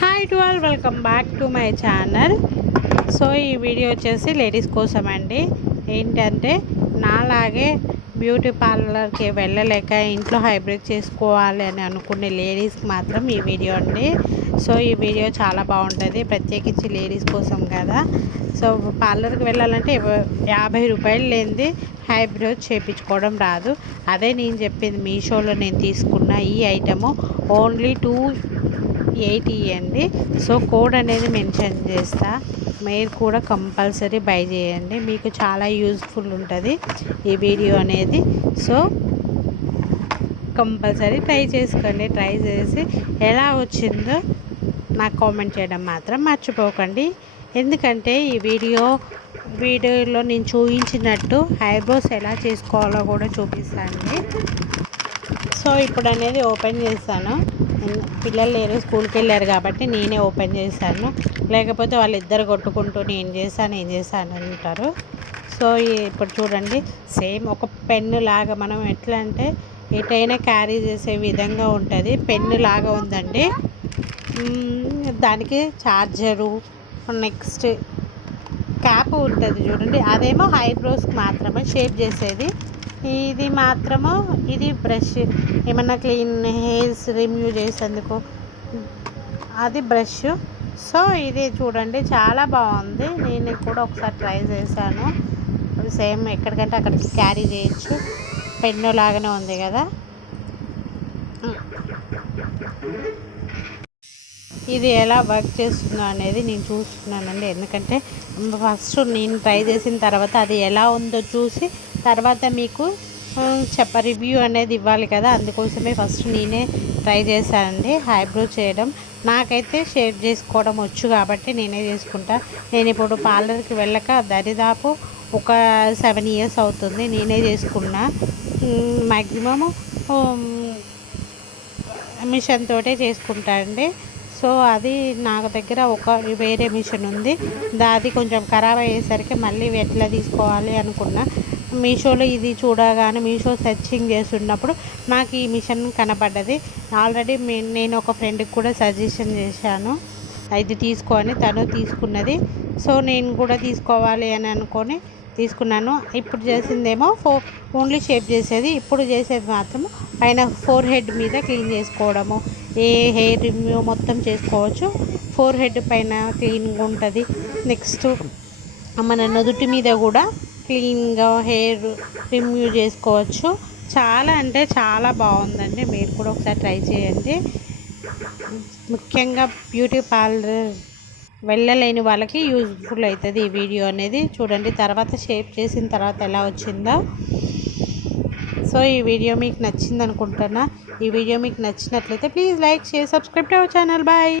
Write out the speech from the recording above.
Hi to all welcome back to my channel so ఈ video వచ్చేసి ladies కోసం అండి ఏంటంటే నాలాగే బ్యూటీ పార్లర్కి వెళ్ళలేక ఇంట్లో హైబ్రిడ్ చేసుకోవాలి అని అనుకునే లేడీస్కి మాత్రం ఈ వీడియో అండి. సో ఈ వీడియో చాలా బాగుంటుంది. ప్రత్యేకించి లేడీస్ కోసం కదా. సో పార్లర్కి వెళ్ళాలంటే యాభై రూపాయలు లేనిది హైబ్రిడ్ చేయించుకోవడం రాదు. అదే నేను చెప్పింది మీషోలో నేను తీసుకున్న ఈ ఐటము ఓన్లీ టూ ఎయిట్ ఇవ్వండి. సో కోడ్ అనేది మెన్షన్ చేస్తా. మీరు కూడా కంపల్సరీ బై చేయండి. మీకు చాలా యూజ్ఫుల్ ఉంటుంది ఈ వీడియో అనేది. సో కంపల్సరీ ట్రై చేసుకోండి. ట్రై చేసి ఎలా వచ్చిందో నాకు కామెంట్ చేయడం మాత్రం మర్చిపోకండి. ఎందుకంటే ఈ వీడియో వీడియోలో నేను చూపించినట్టు ఐబ్రోస్ ఎలా చేసుకోవాలో కూడా చూపిస్తానండి. సో ఇప్పుడు అనేది ఓపెన్ చేస్తాను. పిల్లలు లేరు స్కూల్కి వెళ్ళారు కాబట్టి నేనే ఓపెన్ చేశాను. లేకపోతే వాళ్ళిద్దరు కొట్టుకుంటూ నేను చేశాను ఏం చేశాను అంటారు. సో ఇప్పుడు చూడండి సేమ్ ఒక పెన్ను లాగా మనం ఎట్లా అంటే ఎటైనా క్యారీ చేసే విధంగా ఉంటుంది. పెన్ను లాగా ఉందండి. దానికి ఛార్జరు నెక్స్ట్ క్యాప్ ఉంటుంది చూడండి. అదేమో హైబ్రోస్కి మాత్రమే షేప్ చేసేది. ఇది మాత్రము ఇది బ్రష్. ఏమన్నా క్లీన్ హెయిర్స్ రిమూవ్ చేసేందుకు. అది బ్రష్. సో ఇది చూడండి చాలా బాగుంది. నేను కూడా ఒకసారి ట్రై చేశాను. సేమ్ ఎక్కడికంటే అక్కడికి క్యారీ చేయొచ్చు. పెన్ను లాగానే ఉంది కదా. ఇది ఎలా వర్క్ చేస్తుందో అనేది నేను చూస్తున్నానండి. ఎందుకంటే ఫస్ట్ నేను ట్రై చేసిన తర్వాత అది ఎలా ఉందో చూసి తర్వాత మీకు చెప్ప రివ్యూ అనేది ఇవ్వాలి కదా. అందుకోసమే ఫస్ట్ నేనే ట్రై చేశానండి. హైబ్రో చేయడం. నాకైతే షేర్ చేసుకోవడం వచ్చు కాబట్టి నేనే చేసుకుంటా. నేను ఇప్పుడు పార్లర్కి వెళ్ళక దరిదాపు ఒక సెవెన్ ఇయర్స్ అవుతుంది. నేనే చేసుకున్నా. మ్యాక్సిమమ్ మిషన్ తోటే చేసుకుంటా అండి. సో అది నాకు దగ్గర ఒక వేరే మిషన్ ఉంది. దాది కొంచెం ఖరాబ్ అయ్యేసరికి మళ్ళీ ఎట్లా తీసుకోవాలి అనుకున్నా. మీషోలో ఇది చూడగానే మీషో సెర్చింగ్ చేస్తున్నప్పుడు నాకు ఈ మిషన్ కనపడ్డది. ఆల్రెడీ మే- నేను ఒక ఫ్రెండ్కి కూడా సజెషన్ చేశాను. ఇది తీసుకొని తను తీసుకున్నది. సో నేను కూడా తీసుకోవాలి అని అనుకొని తీసుకున్నాను. ఇప్పుడు చేసిందేమో ఫో ఓన్లీ షేప్ చేసేది. ఇప్పుడు చేసేది మాత్రం పైన ఫోర్ హెడ్ మీద క్లీన్ చేసుకోవడము. ఏ హెయిర్ మొత్తం చేసుకోవచ్చు. ఫోర్ హెడ్ పైన క్లీన్గా ఉంటుంది. నెక్స్ట్ మన నుదుటి మీద కూడా క్లీన్గా హెయిర్ రిమూవ్ చేసుకోవచ్చు. చాలా అంటే చాలా బాగుందండి. మీరు కూడా ఒకసారి ట్రై చేయండి. ముఖ్యంగా బ్యూటీ పార్లర్ వెళ్ళలేని వాళ్ళకి యూజ్ఫుల్ అవుతుంది ఈ వీడియో అనేది. చూడండి తర్వాత షేప్ చేసిన తర్వాత ఎలా వచ్చిందో. సో ఈ వీడియో మీకు నచ్చింది అనుకుంటున్నా ఈ వీడియో మీకు నచ్చినట్లయితే please like share subscribe to our channel. Bye!